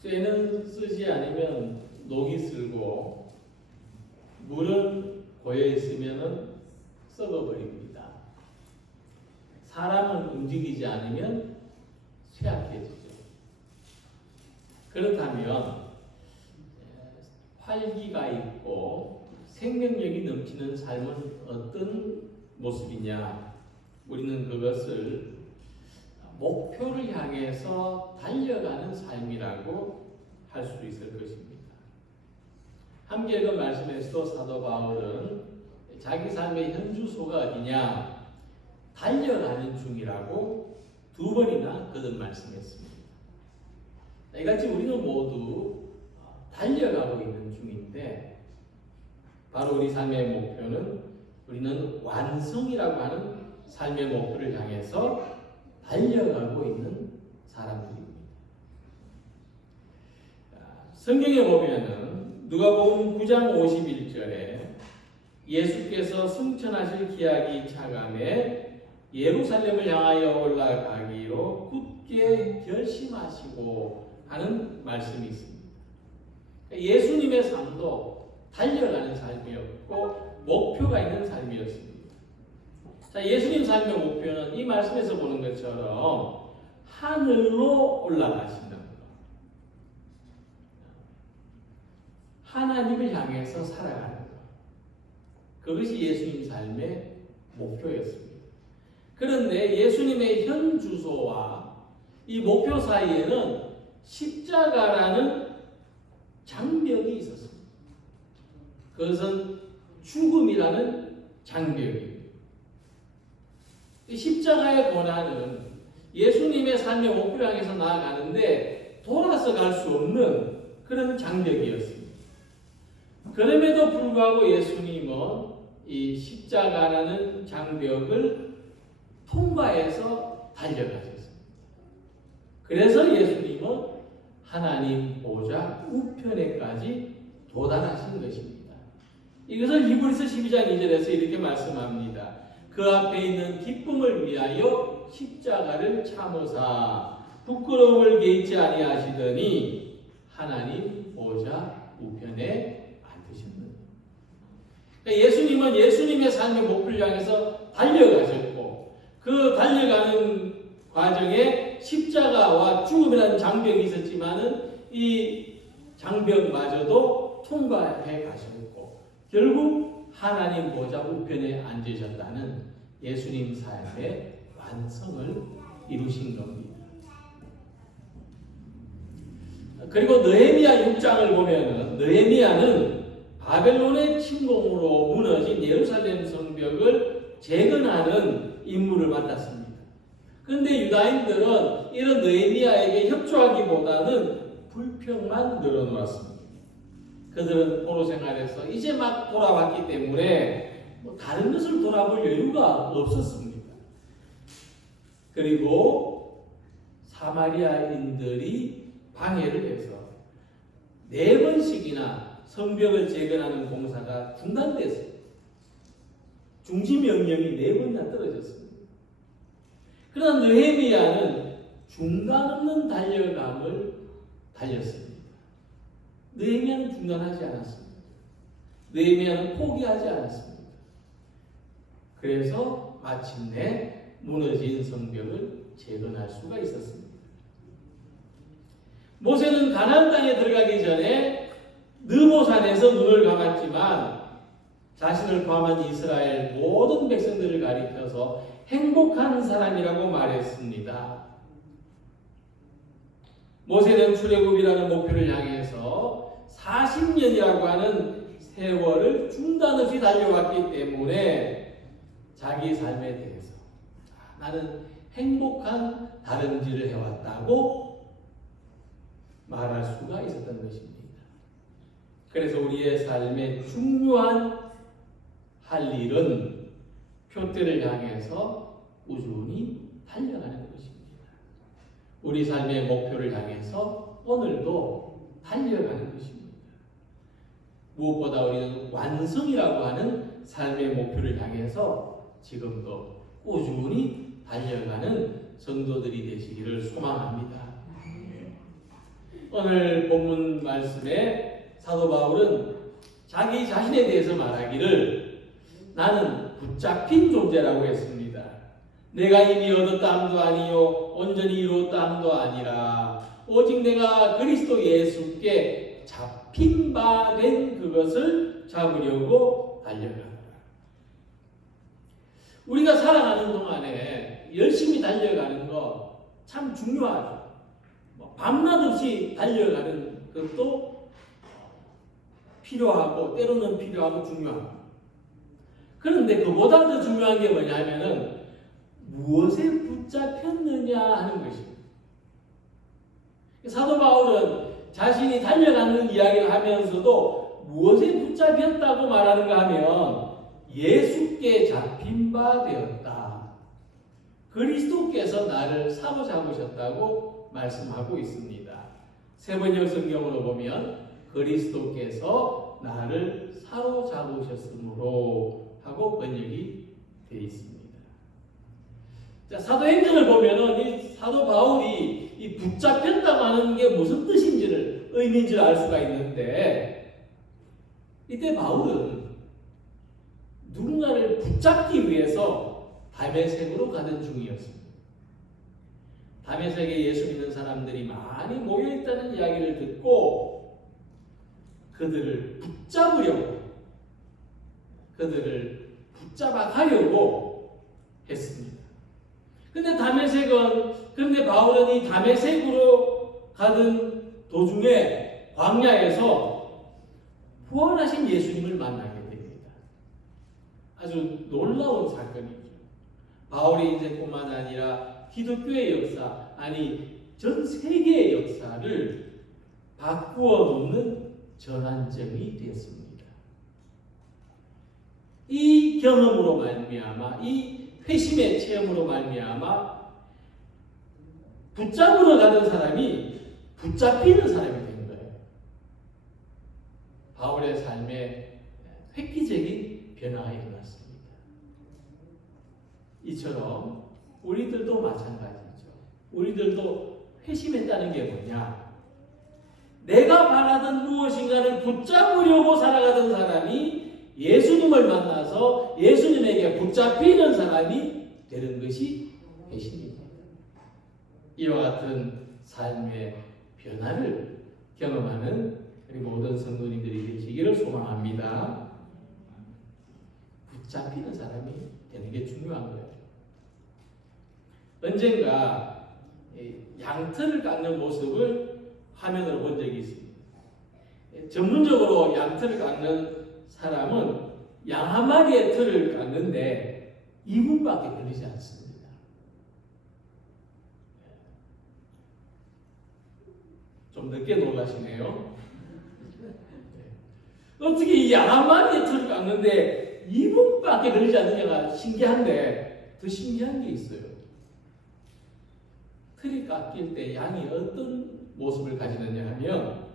쇠는 쓰지 않으면 녹이 슬고 물은 고여 있으면 썩어버립니다. 사람은 움직이지 않으면 쇠약해지죠. 그렇다면 활기가 있고 생명력이 넘치는 삶은 어떤 모습이냐? 우리는 그것을 목표를 향해서 달려가는 삶이라고 할 수 있을 것입니다. 함께 읽은 말씀에서도 사도 바울은 자기 삶의 현주소가 어디냐? 달려가는 중이라고 2번이나 거듭 말씀했습니다. 이같이 우리는 모두 달려가고 있는 중인데 바로 우리 삶의 목표는 우리는 완성이라고 하는 삶의 목표를 향해서 달려가고 있는 사람들입니다. 성경에 보면은 누가복음 9장 51절에 예수께서 승천하실 기약이 차감해 예루살렘을 향하여 올라가기로 굳게 결심하시고 하는 말씀이 있습니다. 예수님의 삶도 달려가는 삶이었고 목표가 있는 삶이었습니다. 자, 예수님 삶의 목표는 이 말씀에서 보는 것처럼 하늘로 올라가신다. 하나님을 향해서 살아가는 것. 그것이 예수님 삶의 목표였습니다. 그런데 예수님의 현 주소와 이 목표 사이에는 십자가라는 장벽이 있었습니다. 그것은 죽음이라는 장벽입니다. 이 십자가의 고난은 예수님의 삶의 목표를 향해서 나아가는데 돌아서 갈 수 없는 그런 장벽이었습니다. 그럼에도 불구하고 예수님은 이 십자가라는 장벽을 통과해서 달려가셨습니다. 그래서 예수님은 하나님 보좌 우편에까지 도달하신 것입니다. 이것을 히브리서 12장 2절에서 이렇게 말씀합니다. 그 앞에 있는 기쁨을 위하여 십자가를 참으사 부끄러움을 개의치 아니하시더니 하나님 보좌 우편에 앉으셨느니라. 그러니까 예수님은 예수님의 삶의 목표를 향해서 달려가셨고 그 달려가는 과정에 십자가와 죽음이라는 장벽이 있었지만은 이 장벽마저도 통과해 가셨고 결국 하나님 보좌 우편에 앉으셨다는 예수님 삶의 완성을 이루신 겁니다. 그리고 느헤미야 6장을 보면은 느헤미야는 바벨론의 침공으로 무너진 예루살렘 성벽을 재건하는 임무를 맡았습니다. 그런데 유다인들은 이런 느헤미야에게 협조하기보다는 불평만 늘어놓았습니다. 그들은 포로 생활에서 이제 막 돌아왔기 때문에 다른 것을 돌아볼 여유가 없었습니다. 그리고 사마리아인들이 방해를 해서 4번씩이나 성벽을 재건하는 공사가 중단됐습니다. 중지 명령이 4번이나 떨어졌습니다. 그러나 느헤미야는 중단 없는 달려감을 달렸습니다. 느헤미야는 중단하지 않았습니다. 느헤미야는 포기하지 않았습니다. 그래서 마침내 무너진 성벽을 재건할 수가 있었습니다. 모세는 가나안 땅에 들어가기 전에 느보산에서 눈을 감았지만 자신을 포함한 이스라엘 모든 백성들을 가리켜서 행복한 사람이라고 말했습니다. 모세는 출애굽이라는 목표를 향해서 40년이라고 하는 세월을 중단 없이 달려왔기 때문에 자기 삶에 대해서 나는 행복한 다름질을 해왔다고 말할 수가 있었던 것입니다. 그래서 우리의 삶의 중요한 할 일은 표대를 향해서 꾸준히 달려가는 것입니다. 우리 삶의 목표를 향해서 오늘도 달려가는 것입니다. 무엇보다 우리는 완성이라고 하는 삶의 목표를 향해서 지금도 꾸준히 달려가는 성도들이 되시기를 소망합니다. 오늘 본문 말씀에 사도 바울은 자기 자신에 대해서 말하기를 나는 붙잡힌 존재라고 했습니다. 내가 이미 얻었다 함도 아니요 온전히 이루었다 함도 아니라 오직 내가 그리스도 예수께 잡힌 바 된 그것을 잡으려고 달려간다. 우리가 살아가는 동안에 열심히 달려가는 거 참 중요하죠. 밤낮 없이 달려가는 것도 필요하고 때로는 필요하고 중요합니다. 그런데 그보다 더 중요한 게 뭐냐면은 무엇에 붙잡혔느냐 하는 것입니다. 사도 바울은 자신이 달려가는 이야기를 하면서도 무엇에 붙잡혔다고 말하는가 하면 예수께 잡힌 바 되었다. 그리스도께서 나를 사로잡으셨다고 말씀하고 있습니다. 세번역 성경으로 보면 그리스도께서 나를 사로잡으셨으므로 하고 번역이 되어 있습니다. 자, 사도행전을 보면은 이 사도 바울이 이 붙잡혔다고 하는 게 무슨 뜻인지를 의미인지를 알 수가 있는데 이때 바울은 누군가를 붙잡기 위해서 다메섹으로 가던 중이었습니다. 다메섹에 예수 믿는 사람들이 많이 모여있다는 이야기를 듣고 그들을 붙잡으려고 그들을 붙잡아 가려고 했습니다. 그런데 바울은 이 다메섹으로 가던 도중에 광야에서 부활하신 예수님을 만나게 됩니다. 아주 놀라운 사건이죠. 바울이 이제뿐만 아니라 기독교의 역사, 아니 전 세계의 역사를 바꾸어 놓는 전환점이 되었습니다. 이 경험으로 말미암아, 이 회심의 체험으로 말미암아 붙잡으러 가던 사람이 붙잡히는 사람이 된 거예요. 바울의 삶에 획기적인 변화가 일어났습니다. 이처럼 우리들도 마찬가지죠. 우리들도 회심했다는 게 뭐냐? 내가 바라던 무엇인가를 붙잡으려고 살아가던 사람이 예수님을 만나서 예수님에게 붙잡히는 사람이 되는 것이 회심입니다. 이와 같은 삶의 변화를 경험하는 우리 모든 성도님들이 되시기를 소망합니다. 붙잡히는 사람이 되는 게 중요한 거예요. 언젠가 양털을 깎는 모습을 화면으로 본 적이 있습니다. 전문적으로 양털을 깎는 사람은 양 한 마리의 털을 깎는데 2분밖에 걸리지 않습니다. 좀 늦게 놀라시네요. 어떻게 이 양 한 마리의 털을 깎는데 2분밖에 걸리지 않느냐가 신기한데 더 신기한 게 있어요. 털이 깎일 때 양이 어떤 모습을 가지느냐 하면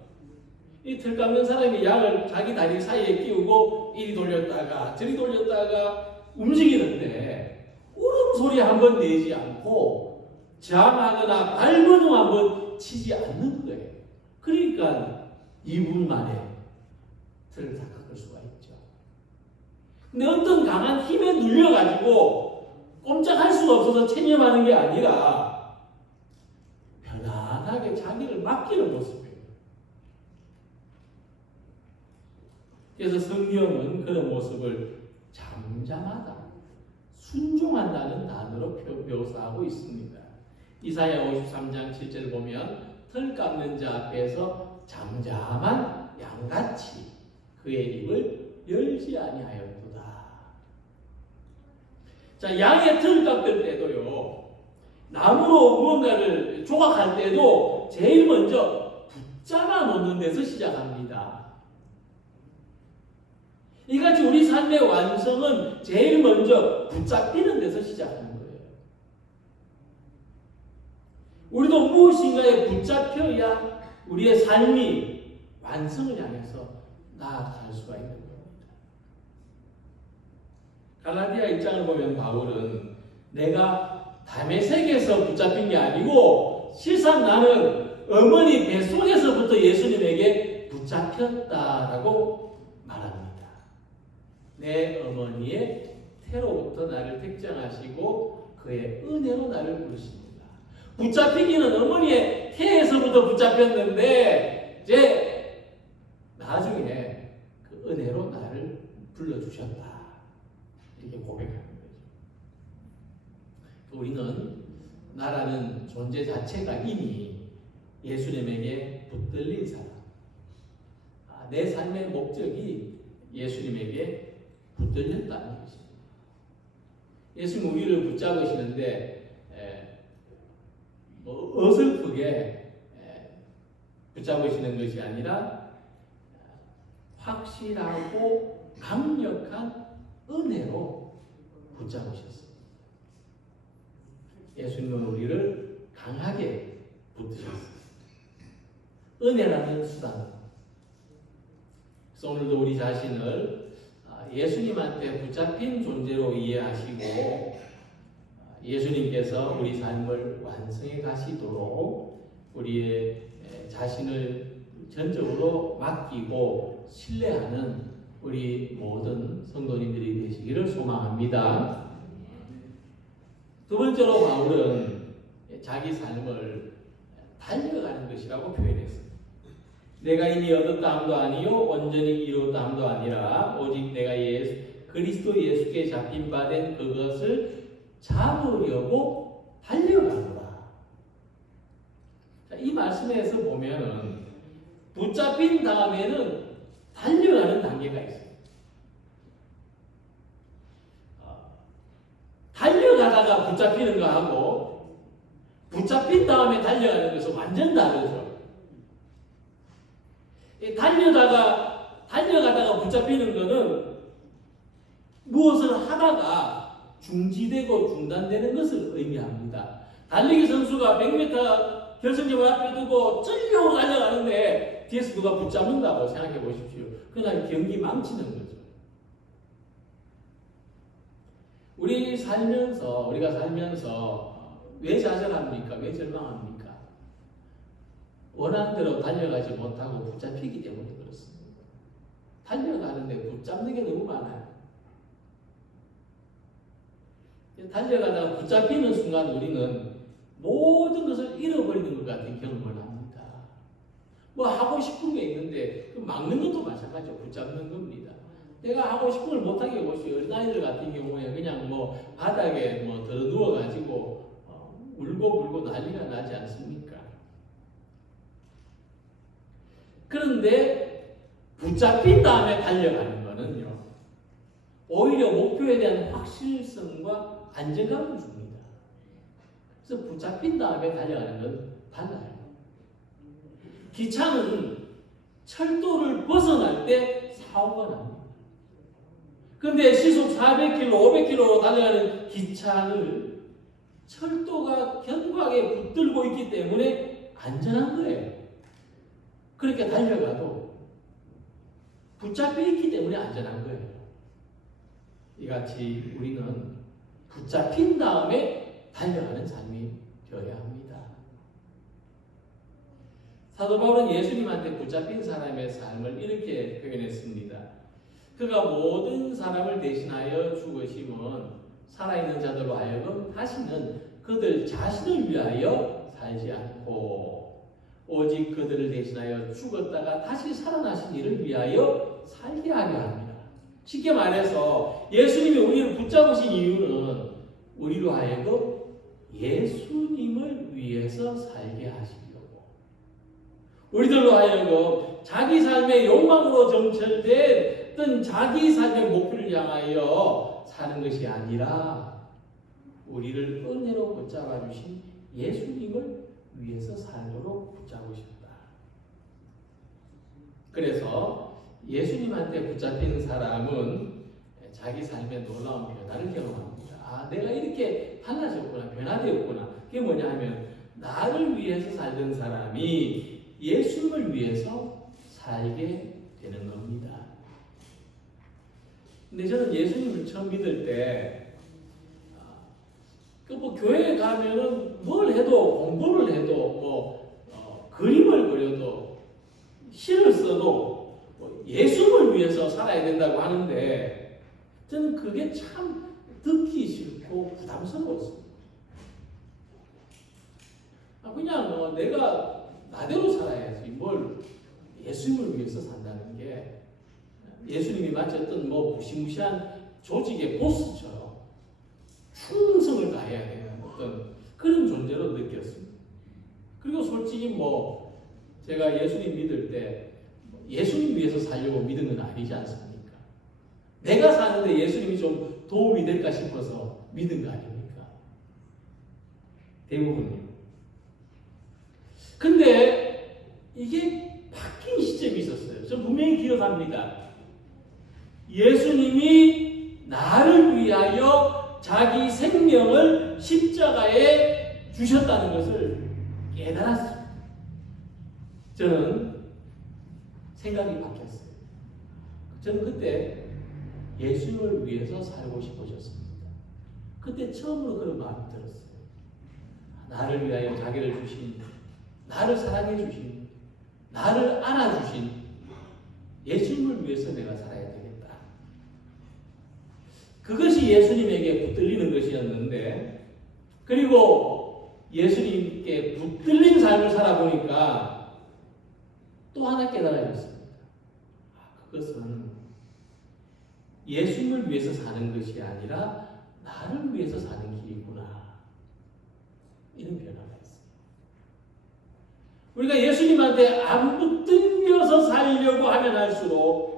이 털 깎는 사람이 양을 자기 다리 사이에 끼우고 이리 돌렸다가 저리 돌렸다가 움직이는데 울음소리 한번 내지 않고 저항하거나 발버둥 한번 치지 않는 거예요. 그러니까 2분 만에 털을 다 깎을 수가 있죠. 근데 어떤 강한 힘에 눌려가지고 꼼짝할 수가 없어서 체념하는 게 아니라 편안하게 자기를 맡기는 모습이에요. 그래서 성경은 그런 모습을 잠잠하다, 순종한다는 단어로 묘사하고 있습니다. 이사야 53장 7절 보면 털 깎는 자 앞에서 잠잠한 양같이 그의 입을 열지 아니하였도다. 자, 양의 털 깎을 때도요, 나무로 무언가를 조각할 때도 제일 먼저 붙잡아 놓는 데서 시작합니다. 이같이 우리 삶의 완성은 제일 먼저 붙잡히는 데서 시작하는 거예요. 우리도 무엇인가에 붙잡혀야 우리의 삶이 완성을 향해서 나아갈 수가 있는 겁니다. 갈라디아 1장을 보면 바울은 내가 다메섹에서 붙잡힌 게 아니고 실상 나는 어머니 뱃속에서부터 예수님에게 붙잡혔다라고 말합니다. 내 어머니의 태로부터 나를 택정하시고 그의 은혜로 나를 부르십니다. 붙잡히기는 어머니의 태에서부터 붙잡혔는데 이제 나중에 그 은혜로 나를 불러주셨다. 이렇게 고백하는 거죠. 우리는 나라는 존재 자체가 이미 예수님에게 붙들린 사람. 내 삶의 목적이 예수님에게 붙들렸다는 것입니다. 예수님 우리를 붙잡으시는데 어설프게 붙잡으시는 것이 아니라 확실하고 강력한 은혜로 붙잡으셨습니다. 예수님은 우리를 강하게 붙드셨습니다. 은혜라는 수단. 그래서 오늘도 우리 자신을 예수님한테 붙잡힌 존재로 이해하시고 예수님께서 우리 삶을 완성해 가시도록 우리의 자신을 전적으로 맡기고 신뢰하는 우리 모든 성도님들이 되시기를 소망합니다. 두 번째로 바울은 자기 삶을 달려가는 것이라고 표현했습니다. 내가 이미 얻었다 함도 아니요 온전히 이루었다 함도 아니라 오직 내가 그리스도 예수께 잡힌 바 된 그것을 잡으려고 달려가노라. 이 말씀에서 보면은 붙잡힌 다음에는 달려가는 단계가 있어요. 달려가다가 붙잡히는 거하고 붙잡힌 다음에 달려가는 것은 완전 다르죠. 달려가다가 붙잡히는 것은 무엇을 하다가 중지되고 중단되는 것을 의미합니다. 달리기 선수가 100m 결승점을 앞에 두고 전력으로 달려가는데 뒤에서 누가 붙잡는다고 생각해 보십시오. 그날 경기 망치는 거죠. 우리가 살면서 왜 좌절합니까? 왜 절망합니까? 원하는 대로 달려가지 못하고 붙잡히기 때문에 그렇습니다. 달려가는데 붙잡는 게 너무 많아요. 달려가다가 붙잡히는 순간 우리는 모든 것을 잃어버리는 것 같은 경험을 합니다. 뭐 하고 싶은 게 있는데 그 막는 것도 마찬가지로 붙잡는 겁니다. 내가 하고 싶은 걸 못하게 보시오. 어린아이들 같은 경우에 그냥 뭐 바닥에 뭐 들어 누워가지고 울고 난리가 나지 않습니까? 그런데 붙잡힌 다음에 달려가는 거는요, 오히려 목표에 대한 확실성과 안정감을 줍니다. 그래서 붙잡힌 다음에 달려가는 건 달라요. 기차는 철도를 벗어날 때 사고가 납니다. 그런데 시속 400km, 500km로 달려가는 기차를 철도가 견고하게 붙들고 있기 때문에 안전한 거예요. 그렇게 달려가도 붙잡혀 있기 때문에 안전한 거예요. 이같이 우리는 붙잡힌 다음에 달려가는 삶이 되어야 합니다. 사도 바울은 예수님한테 붙잡힌 사람의 삶을 이렇게 표현했습니다. 그가 모든 사람을 대신하여 죽으심은 살아있는 자들로 하여금 다시는 그들 자신을 위하여 살지 않고 오직 그들을 대신하여 죽었다가 다시 살아나신 이를 위하여 살게 하려 합니다. 쉽게 말해서 예수님이 우리를 붙잡으신 이유는 우리로 하여금 예수님을 위해서 살게 하시려고, 우리들로 하여금 자기 삶의 욕망으로 점철된 자기 삶의 목표를 향하여 사는 것이 아니라 우리를 은혜로 붙잡아 주신 예수님을 위해서 살도록 붙잡으셨다. 그래서 예수님한테 붙잡힌 사람은 자기 삶의 놀라운 변화를 경험합니다. 내가 이렇게 달라졌구나, 변화되었구나. 그게 뭐냐 하면 나를 위해서 살던 사람이 예수님을 위해서 살게 되는 겁니다. 근데 저는 예수님을 처음 믿을 때 교회에 가면은 뭘 해도, 공부를 해도, 그 시를 써도 예수를 위해서 살아야 된다고 하는데 저는 그게 참 듣기 싫고 부담스러웠습니다. 그냥 내가 나대로 살아야지 뭘 예수님을 위해서 산다는 게 예수님이 마치 어떤 무시무시한 조직의 보스처럼 충성을 다해야 되는 어떤 그런 존재로 느꼈습니다. 그리고 솔직히 제가 예수님 믿을 때 예수님 위해서 살려고 믿은 건 아니지 않습니까? 내가 사는데 예수님이 좀 도움이 될까 싶어서 믿은 거 아닙니까? 대부분요. 근데 이게 바뀐 시점이 있었어요. 저 분명히 기억합니다. 예수님이 나를 위하여 자기 생명을 십자가에 주셨다는 것을 깨달았습니다. 저는 생각이 바뀌었어요. 저는 그때 예수님을 위해서 살고 싶어졌습니다. 그때 처음으로 그런 마음이 들었어요. 나를 위하여 자기를 주신, 나를 사랑해 주신, 나를 안아주신 예수님을 위해서 내가 살아야 되겠다. 그것이 예수님에게 붙들리는 것이었는데, 그리고 예수님께 붙들린 삶을 살아보니까 또 하나 깨달아졌습니다. 그것은 예수님을 위해서 사는 것이 아니라 나를 위해서 사는 길이구나. 이런 변화가 있어요. 우리가 예수님한테 안 붙들려서 살려고 하면 할수록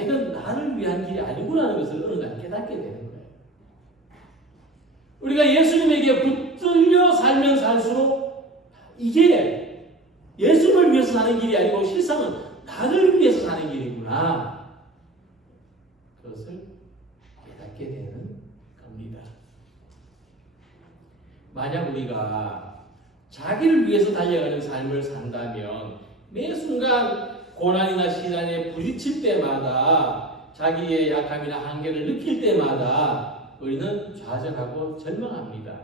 이건 나를 위한 길이 아니구나 하는 것을 어느 날 깨닫게 되는 거예요. 우리가 예수님에게 붙들려 살면 살수록 이게 예수님을 위해서 사는 길이 아니고 실상은 나를 위해서 사는 길이구나. 그것을 깨닫게 되는 겁니다. 만약 우리가 자기를 위해서 달려가는 삶을 산다면 매 순간 고난이나 시련에 부딪힐 때마다 자기의 약함이나 한계를 느낄 때마다 우리는 좌절하고 절망합니다.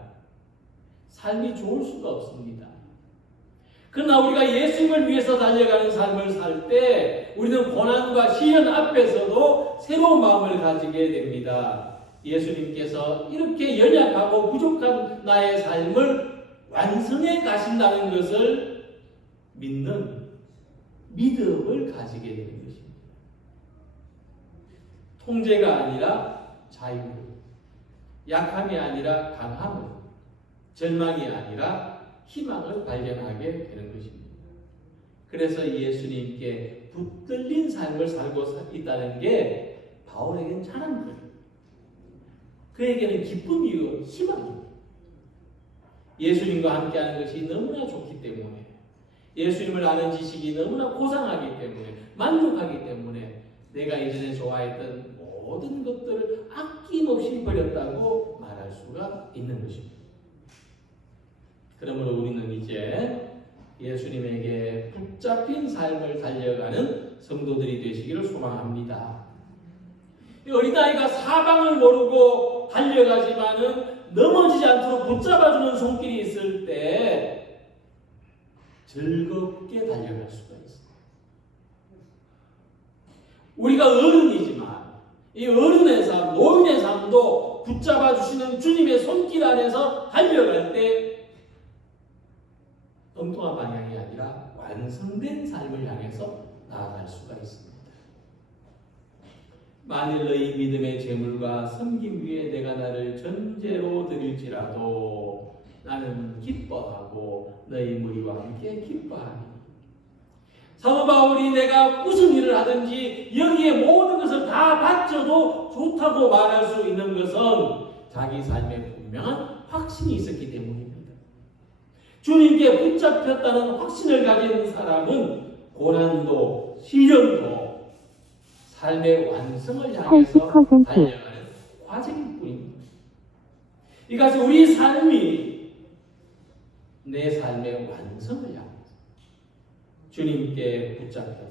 삶이 좋을 수가 없습니다. 그러나 우리가 예수님을 위해서 달려가는 삶을 살 때 우리는 고난과 시련 앞에서도 새로운 마음을 가지게 됩니다. 예수님께서 이렇게 연약하고 부족한 나의 삶을 완성해 가신다는 것을 믿는 믿음을 가지게 되는 것입니다. 통제가 아니라 자유, 약함이 아니라 강함을, 절망이 아니라 희망을 발견하게 되는 것입니다. 그래서 예수님께 붙들린 삶을 살고 있다는 게 바울에게는 자랑거리예요. 그에게는 기쁨이요 희망이에요. 예수님과 함께하는 것이 너무나 좋기 때문에, 예수님을 아는 지식이 너무나 고상하기 때문에, 만족하기 때문에 내가 이전에 좋아했던 모든 것들을 아낌없이 버렸다고 말할 수가 있는 것입니다. 그러므로 우리는 이제 예수님에게 붙잡힌 삶을 달려가는 성도들이 되시기를 소망합니다. 어린아이가 사방을 모르고 달려가지만은 넘어지지 않도록 붙잡아주는 손길이 있을 때 즐겁게 달려갈 수가 있어요. 우리가 어른이지만 이 어른의 삶, 노인의 삶도 붙잡아주시는 주님의 손길 안에서 달려갈 때 엉뚱한 방향이 아니라 완성된 삶을 향해서 나아갈 수가 있습니다. 만일 너희 믿음의 재물과 섬김 위에 내가 나를 전제로 드릴지라도 나는 기뻐하고 너희 무리와 함께 기뻐하니. 사도 바울이 내가 무슨 일을 하든지 여기에 모든 것을 다 바쳐도 좋다고 말할 수 있는 것은 자기 삶에 분명한 확신이 있었기 때문입니다. 주님께 붙잡혔다는 확신을 가진 사람은 고난도 시련도 삶의 완성을 향해서 80%. 달려가는 과정일 뿐입니다. 이것이 우리 삶이 내 삶의 완성을 향해서 주님께 붙잡혀서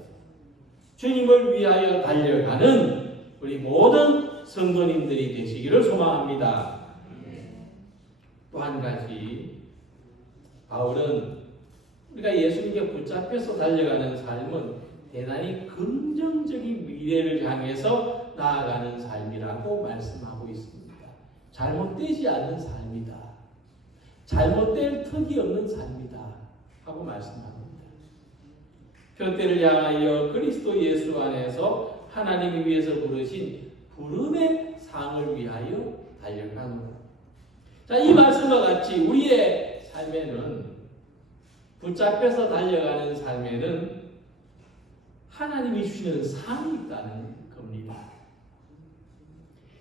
주님을 위하여 달려가는 우리 모든 성도님들이 되시기를 소망합니다. 또 한 가지, 바울은 우리가 예수님께 붙잡혀서 달려가는 삶은 대단히 긍정적인 미래를 향해서 나아가는 삶이라고 말씀하고 있습니다. 잘못되지 않는 삶이다. 잘못될 턱이 없는 삶이다. 하고 말씀합니다. 표대를 향하여 그리스도 예수 안에서 하나님이 위해서 부르신 부름의 상을 위하여 달려가노라. 자, 이 말씀과 같이 우리의 삶에는 붙잡혀서 달려가는 삶에는 하나님이 주시는 상이 있다는 겁니다.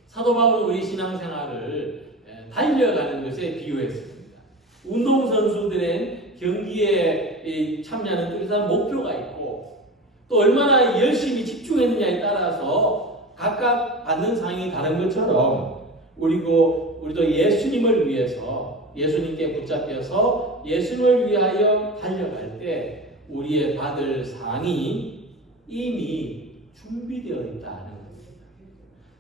사도 바울은 우리 신앙생활을 달려가는 것에 비유했습니다. 운동선수들의 경기에 참여하는 뚜렷한 목표가 있고 또 얼마나 열심히 집중했느냐에 따라서 각각 받는 상이 다른 것처럼 우리도 예수님을 위해서 예수님께 붙잡혀서 예수님을 위하여 달려갈 때 우리의 받을 상이 이미 준비되어 있다는 겁니다.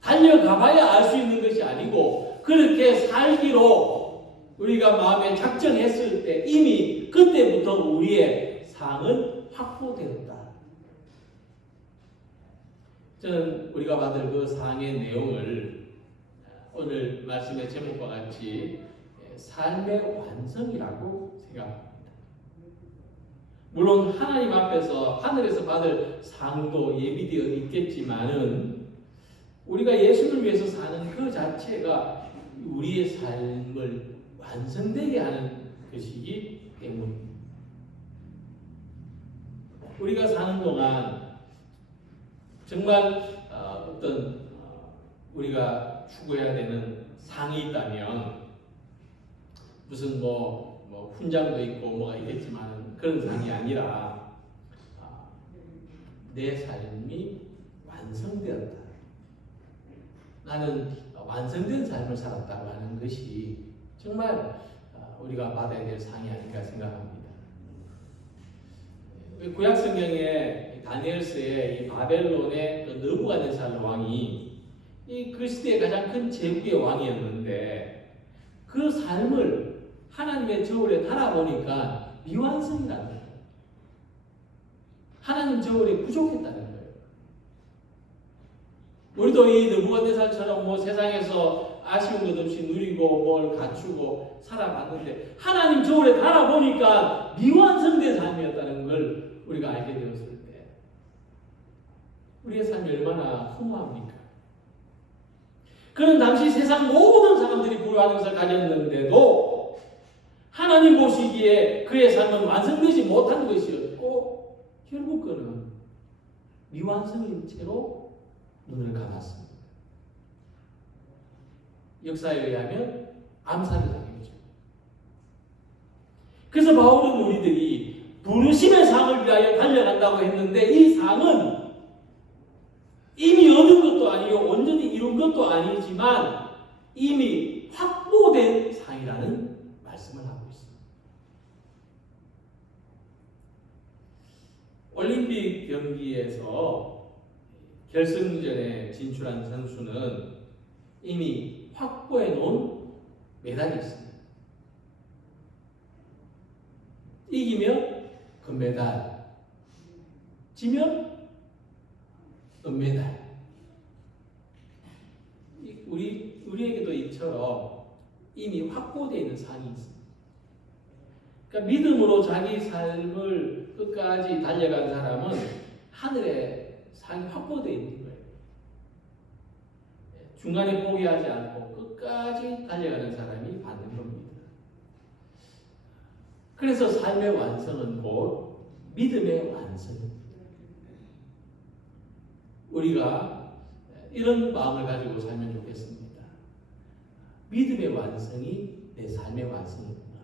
달려가봐야 알 수 있는 것이 아니고 그렇게 살기로 우리가 마음에 작정했을 때 이미 그때부터 우리의 상은 확보되었다. 저는 우리가 받을 그 상의 내용을 오늘 말씀의 제목과 같이 삶의 완성이라고 생각합니다. 물론 하나님 앞에서 하늘에서 받을 상도 예비되어 있겠지만은 우리가 예수를 위해서 사는 그 자체가 우리의 삶을 완성되게 하는 것이기 때문입니다. 우리가 사는 동안 정말 어떤 우리가 추구해야 되는 상이 있다면 무슨 훈장도 있고 뭐가 있겠지만 그런 상이 아니라 내 삶이 완성되었다. 나는 완성된 삶을 살았다고 하는 것이 정말 우리가 받아야 될 상이 아닌가 생각합니다. 구약 성경에 다니엘서의 이 바벨론의 그 느부갓네살 왕이 그 시대의 가장 큰 제국의 왕이었는데 그 삶을 하나님의 저울에 달아보니까 미완성이라는 거예요. 하나님 저울에 부족했다는 거예요. 우리도 이 느부갓네살처럼 세상에서 아쉬운 것 없이 누리고 뭘 갖추고 살아봤는데 하나님 저울에 달아보니까 미완성된 삶이었다는 걸 우리가 알게 되었을 때 우리의 삶이 얼마나 허무합니까? 그런 당시 세상 모든 사람들이 부러워하는 것을 가졌는데도 하나님 보시기에 그의 삶은 완성되지 못한 것이었고 결국 그는 미완성인 채로 눈을 감았습니다. 역사에 의하면 암살을 당했죠. 그래서 바울은 우리들이 부르심의 상을 위하여 달려간다고 했는데 이 상은 이미 얻은 것도 아니고 온전히 이룬 것도 아니지만 이미 확보된 상이라는 말씀을 하고 있습니다. 올림픽 경기에서 결승전에 진출한 선수는 이미 확보해 놓은 메달이 있습니다. 이기면 금메달, 지면 은메달. 우리에게도 이처럼 이미 확보되어 있는 상이 있습니다. 그러니까 믿음으로 자기 삶을 끝까지 달려간 사람은 하늘에 상이 확보되어 있는 거예요. 중간에 포기하지 않고 끝까지 달려가는 사람이 받는 겁니다. 그래서 삶의 완성은 곧 믿음의 완성입니다. 우리가 이런 마음을 가지고 살면 좋겠습니다. 믿음의 완성이 내 삶의 완성이구나.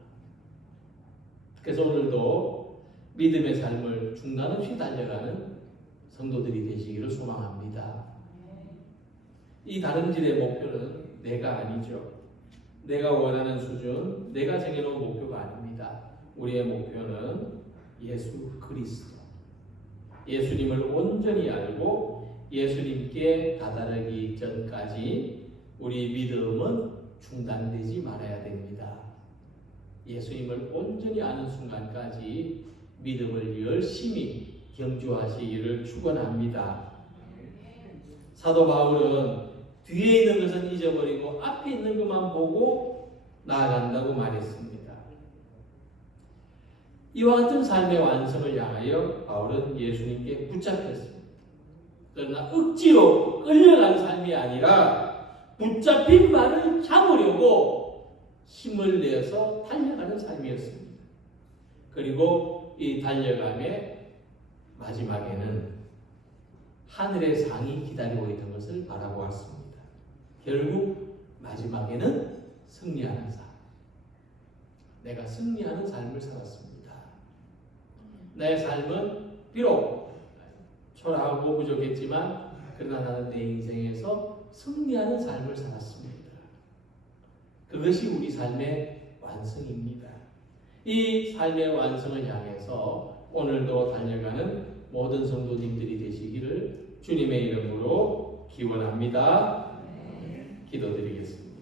그래서 오늘도 믿음의 삶을 중단 없이 달려가는 성도들이 되시기를 소망합니다. 이 다름질의 목표는 내가 아니죠. 내가 원하는 수준, 내가 정해놓은 목표가 아닙니다. 우리의 목표는 예수 그리스도. 예수님을 온전히 알고 예수님께 다다르기 전까지 우리 믿음은 중단되지 말아야 됩니다. 예수님을 온전히 아는 순간까지 믿음을 열심히 경주하시기를 축원합니다. 사도 바울은 뒤에 있는 것은 잊어버리고 앞에 있는 것만 보고 나아간다고 말했습니다. 이와 같은 삶의 완성을 향하여 바울은 예수님께 붙잡혔습니다. 그러나 억지로 끌려간 삶이 아니라 붙잡힌 발을 잡으려고 힘을 내서 달려가는 삶이었습니다. 그리고 이 달려감의 마지막에는 하늘의 상이 기다리고 있는 것을 바라보았습니다. 결국 마지막에는 승리하는 삶. 내가 승리하는 삶을 살았습니다. 내 삶은 비록 초라하고 부족했지만 그러나 나는 내 인생에서 승리하는 삶을 살았습니다. 그것이 우리 삶의 완성입니다. 이 삶의 완성을 향해서 오늘도 달려가는 모든 성도님들이 되시기를 주님의 이름으로 기원합니다. 기도드리겠습니다.